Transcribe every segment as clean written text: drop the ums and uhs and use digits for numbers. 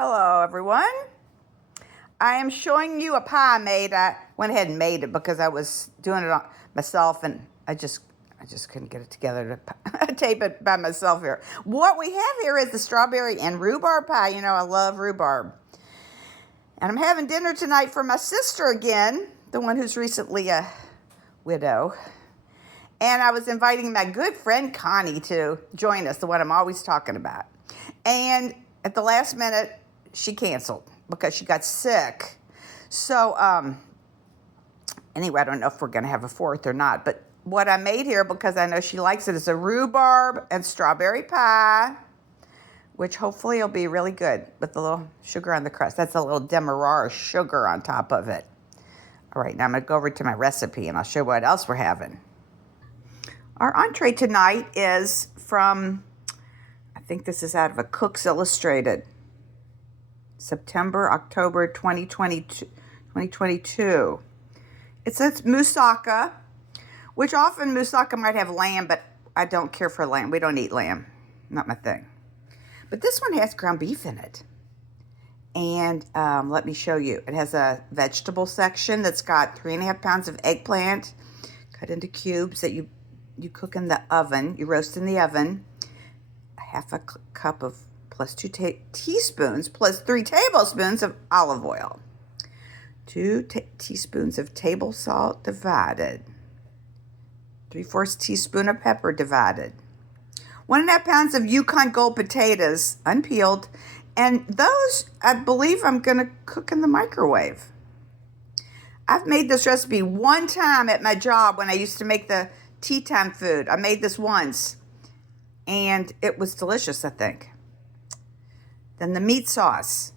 Hello everyone. I am showing you a pie I made. I went ahead and made it because I was doing it on myself and I just couldn't get it together to tape it by myself here. What we have here is the strawberry and rhubarb pie. You know, I love rhubarb. And I'm having dinner tonight for my sister again, the one who's recently a widow. And I was inviting my good friend Connie to join us, the one I'm always talking about. And at the last minute, she canceled because she got sick. So anyway, I don't know if we're going to have a fourth or not. But what I made here, because I know she likes it, is a rhubarb and strawberry pie, which hopefully will be really good with a little sugar on the crust. That's a little demerara sugar on top of it. All right, now I'm going to go over to my recipe, and I'll show you what else we're having. Our entree tonight is from, I think this is out of a Cook's Illustrated, September, October 2022. It says moussaka, which often moussaka might have lamb, but I don't care for lamb. We don't eat lamb. Not my thing. But this one has ground beef in it. And let me show you. It has a vegetable section that's got 3.5 pounds of eggplant cut into cubes that you cook in the oven. You roast in the oven. Half a cup of plus 2 teaspoons plus 3 tablespoons of olive oil. 2 teaspoons of table salt divided. 3/4 teaspoon of pepper divided. 1.5 pounds of Yukon Gold potatoes, unpeeled. And those, I believe I'm going to cook in the microwave. I've made this recipe one time at my job when I used to make the tea time food. I made this once. And it was delicious, I think. Then the meat sauce.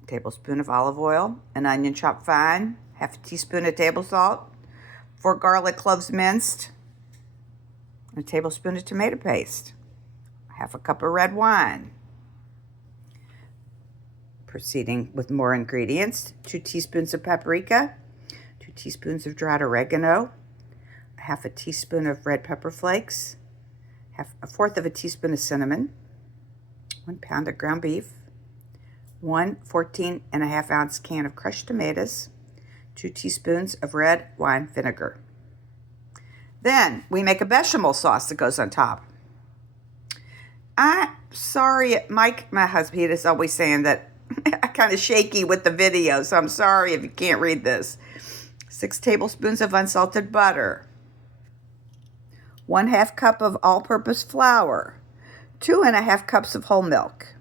A tablespoon of olive oil, an onion chopped fine, half a teaspoon of table salt, 4 garlic cloves minced, and a tablespoon of tomato paste, half a cup of red wine. Proceeding with more ingredients, 2 teaspoons of paprika, 2 teaspoons of dried oregano, half a teaspoon of red pepper flakes, a 1/4 of a teaspoon of cinnamon, 1 pound of ground beef, 1 14.5 ounce can of crushed tomatoes, 2 teaspoons of red wine vinegar. Then we make a bechamel sauce that goes on top. I'm sorry, Mike, my husband, is always saying that I'm kind of shaky with the video, so I'm sorry if you can't read this. 6 tablespoons of unsalted butter, 1/2 cup of all-purpose flour, 2.5 cups of whole milk.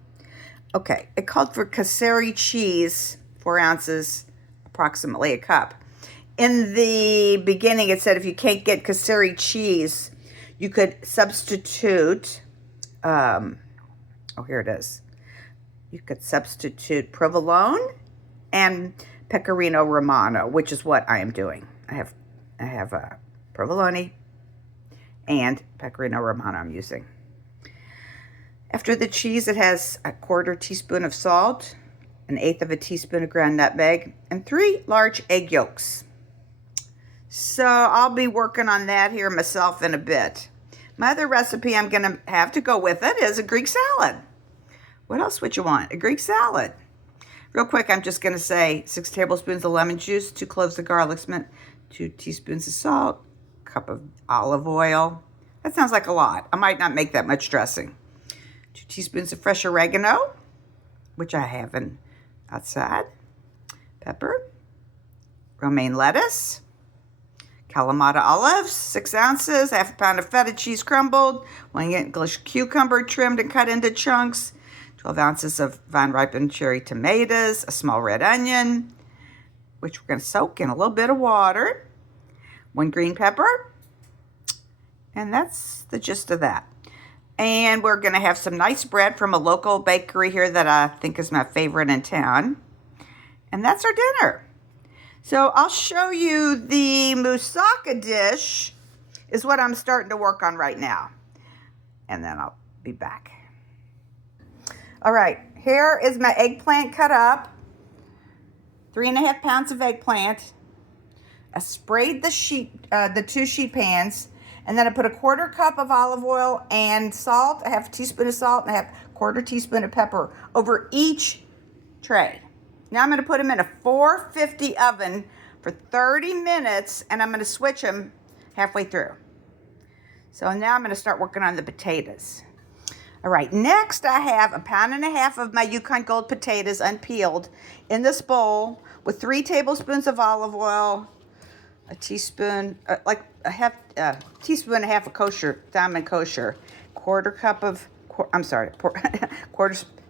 Okay, it called for casseri cheese, 4 ounces, approximately a cup. In the beginning, it said if you can't get casseri cheese, you could substitute, here it is. You could substitute provolone and pecorino romano, which is what I am doing. I have provolone and pecorino romano I'm using. After the cheese, it has a 1/4 teaspoon of salt, 1/8 of a teaspoon of ground nutmeg, and 3 large egg yolks. So I'll be working on that here myself in a bit. My other recipe I'm going to have to go with it is a Greek salad. What else would you want? A Greek salad. Real quick, I'm just going to say 6 tablespoons of lemon juice, 2 cloves of garlic mint, 2 teaspoons of salt, a cup of olive oil. That sounds like a lot. I might not make that much dressing. 2 teaspoons of fresh oregano, which I have outside. Pepper. Romaine lettuce. Kalamata olives, 6 ounces. 1/2 pound of feta cheese crumbled. 1 English cucumber trimmed and cut into chunks. 12 ounces of vine-ripened cherry tomatoes, a small red onion, which we're going to soak in a little bit of water, 1 green pepper, and that's the gist of that. And we're going to have some nice bread from a local bakery here that I think is my favorite in town. And that's our dinner. So I'll show you the moussaka dish is what I'm starting to work on right now. And then I'll be back. All right, here is my eggplant cut up. 3.5 pounds of eggplant. I sprayed the 2 sheet pans, and then I put a 1/4 cup of olive oil and salt, a 1/2 teaspoon of salt, and a 1/4 teaspoon of pepper over each tray. Now I'm going to put them in a 450 oven for 30 minutes, and I'm going to switch them halfway through. So now I'm going to start working on the potatoes. All right, next I have 1.5 pounds of my Yukon Gold potatoes unpeeled in this bowl with 3 tablespoons of olive oil, a teaspoon, like a teaspoon and a half of kosher, diamond kosher, quarter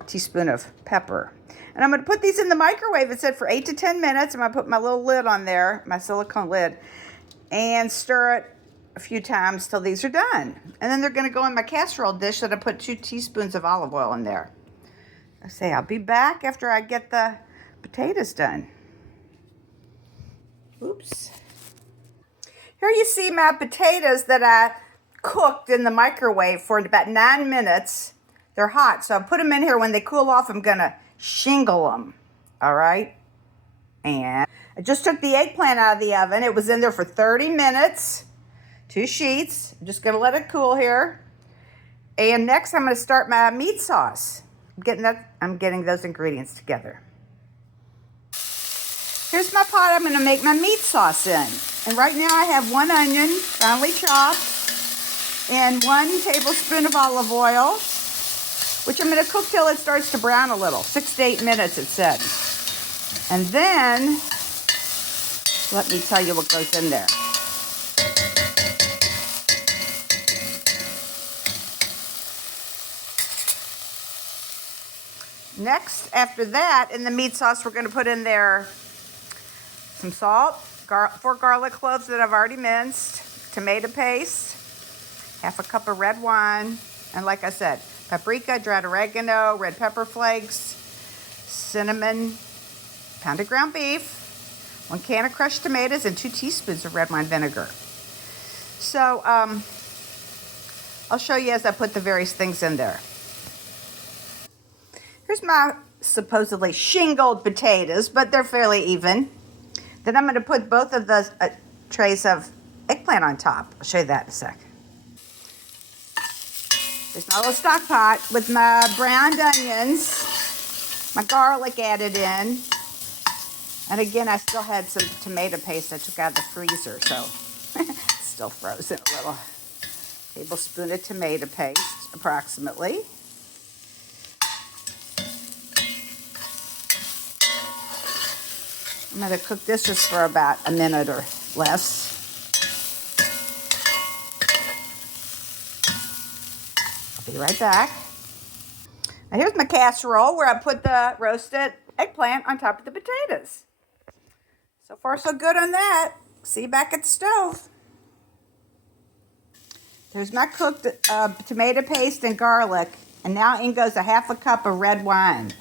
teaspoon of pepper. And I'm going to put these in the microwave. It said for 8 to 10 minutes. I'm going to put my little lid on there, my silicone lid, and stir it a few times till these are done. And then they're going to go in my casserole dish that I put 2 teaspoons of olive oil in there. I say I'll be back after I get the potatoes done. Oops. Here you see my potatoes that I cooked in the microwave for about 9 minutes. They're hot, so I put them in here. When they cool off, I'm going to shingle them. All right? And I just took the eggplant out of the oven. It was in there for 30 minutes. 2 sheets. I'm just going to let it cool here. And next I'm going to start my meat sauce. I'm getting those ingredients together. Here's my pot I'm going to make my meat sauce in. And right now I have 1 onion, finely chopped, and 1 tablespoon of olive oil, which I'm going to cook till it starts to brown a little. 6 to 8 minutes, it said. And then, let me tell you what goes in there. Next, after that, in the meat sauce, we're going to put in there some salt, 4 garlic cloves that I've already minced, tomato paste, half a cup of red wine, and like I said, paprika, dried oregano, red pepper flakes, cinnamon, pound of ground beef, 1 can of crushed tomatoes, and 2 teaspoons of red wine vinegar. So I'll show you as I put the various things in there. Here's my supposedly shingled potatoes, but they're fairly even. Then I'm going to put both of those trays of eggplant on top. I'll show you that in a sec. There's my little stock pot with my browned onions, my garlic added in. And again, I still had some tomato paste I took out of the freezer, so it's still frozen a little. Tablespoon of tomato paste, approximately. I'm going to cook this just for about a minute or less. I'll be right back. Now here's my casserole where I put the roasted eggplant on top of the potatoes. So far so good on that. See you back at the stove. There's my cooked tomato paste and garlic. And now in goes a half a cup of red wine.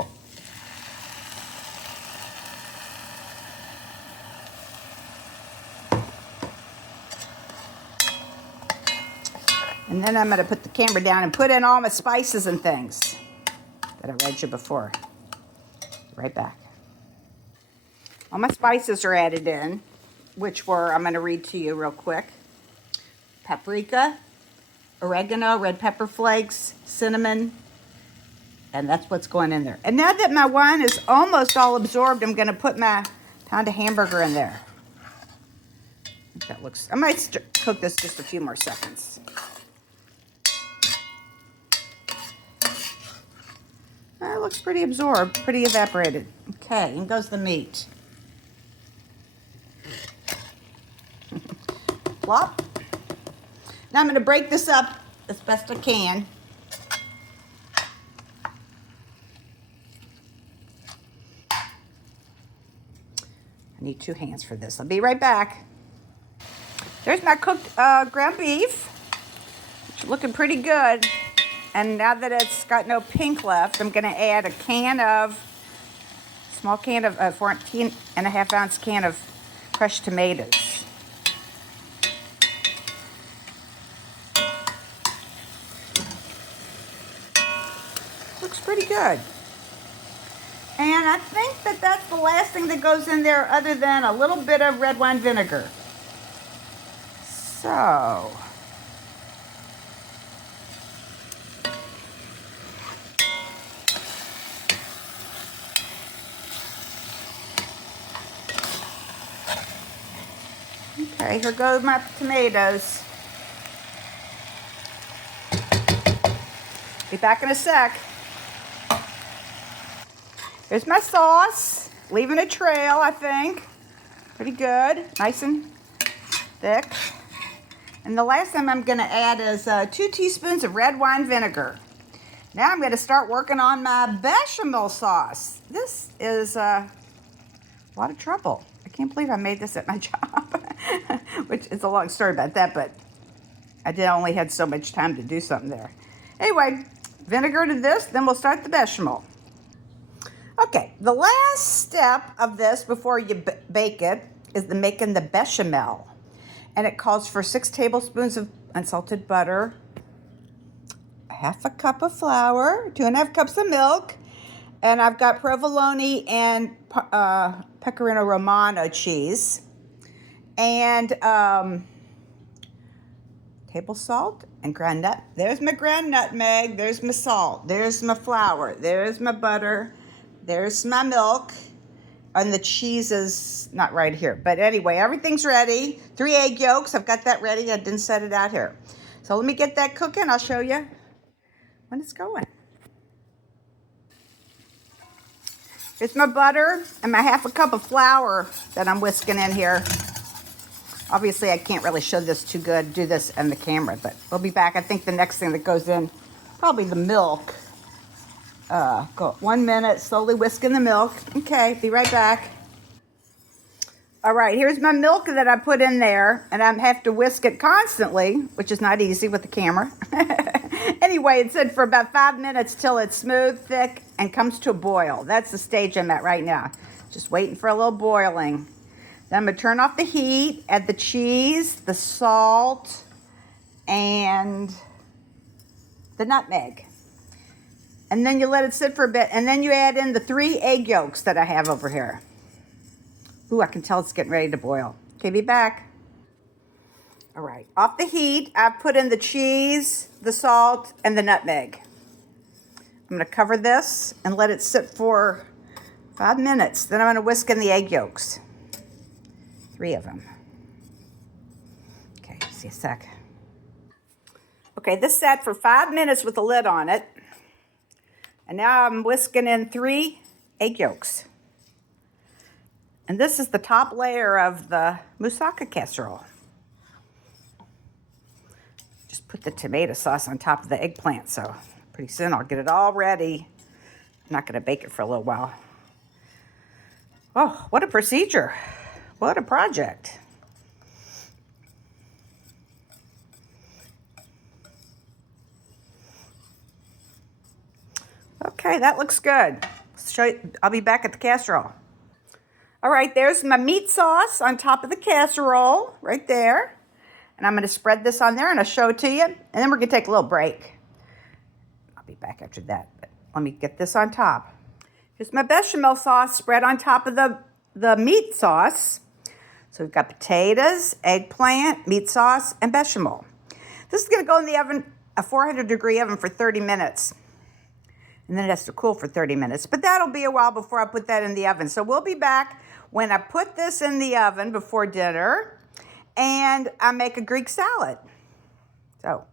And then I'm going to put the camera down and put in all my spices and things that I read you before. Right back. All my spices are added in, which were, I'm going to read to you real quick. Paprika, oregano, red pepper flakes, cinnamon, and that's what's going in there. And now that my wine is almost all absorbed, I'm going to put my pound of hamburger in there. That looks, I might cook this just a few more seconds. It looks pretty absorbed, pretty evaporated. Okay, in goes the meat. Plop. Now I'm going to break this up as best I can. I need 2 hands for this. I'll be right back. There's my cooked ground beef. It's looking pretty good. And now that it's got no pink left, I'm going to add a small can of 14.5 ounce can of crushed tomatoes. Looks pretty good. And I think that that's the last thing that goes in there other than a little bit of red wine vinegar. So Okay, here go my tomatoes. Be back in a sec. Here's my sauce. Leaving a trail, I think. Pretty good. Nice and thick. And the last thing I'm going to add is 2 teaspoons of red wine vinegar. Now I'm going to start working on my bechamel sauce. This is a lot of trouble. I can't believe I made this at my job. Which is a long story about that, but I only had so much time to do something there. Anyway, vinegar to this, then we'll start the bechamel. Okay, the last step of this before you bake it is making the bechamel. And it calls for 6 tablespoons of unsalted butter, 1/2 cup of flour, 2.5 cups of milk, and I've got provolone and pecorino romano cheese, and table salt and ground nut. There's my ground nutmeg, there's my salt, there's my flour, there's my butter, there's my milk, and the cheese is not right here. But anyway, everything's ready. 3 egg yolks, I've got that ready. I didn't set it out here. So let me get that cooking. I'll show you when it's going. Here's my butter and my 1/2 cup of flour that I'm whisking in here. Obviously, I can't really show this too good, do this on the camera, but we'll be back. I think the next thing that goes in, probably the milk. Go 1 minute, slowly whisking the milk. Okay, be right back. All right, here's my milk that I put in there, and I have to whisk it constantly, which is not easy with the camera. Anyway, it said for about 5 minutes till it's smooth, thick, and comes to a boil. That's the stage I'm at right now. Just waiting for a little boiling. Then I'm going to turn off the heat, add the cheese, the salt, and the nutmeg. And then you let it sit for a bit, and then you add in the 3 egg yolks that I have over here. Ooh, I can tell it's getting ready to boil. Okay, be back. All right, off the heat, I've put in the cheese, the salt, and the nutmeg. I'm going to cover this and let it sit for 5 minutes. Then I'm going to whisk in the egg yolks. 3 of them. Okay, see a sec. Okay, this sat for 5 minutes with the lid on it. And now I'm whisking in 3 egg yolks. And this is the top layer of the moussaka casserole. Just put the tomato sauce on top of the eggplant, so pretty soon I'll get it all ready. I'm not going to bake it for a little while. Oh, what a procedure. What a project. Okay, that looks good. I'll be back at the casserole. All right, there's my meat sauce on top of the casserole, right there. And I'm going to spread this on there, and I'll show it to you. And then we're going to take a little break. I'll be back after that, but let me get this on top. Here's my bechamel sauce spread on top of the meat sauce. So we've got potatoes, eggplant, meat sauce, and bechamel. This is going to go in the oven, a 400-degree oven for 30 minutes. And then it has to cool for 30 minutes. But that'll be a while before I put that in the oven. So we'll be back when I put this in the oven before dinner and I make a Greek salad. So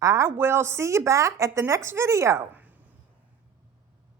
I will see you back at the next video.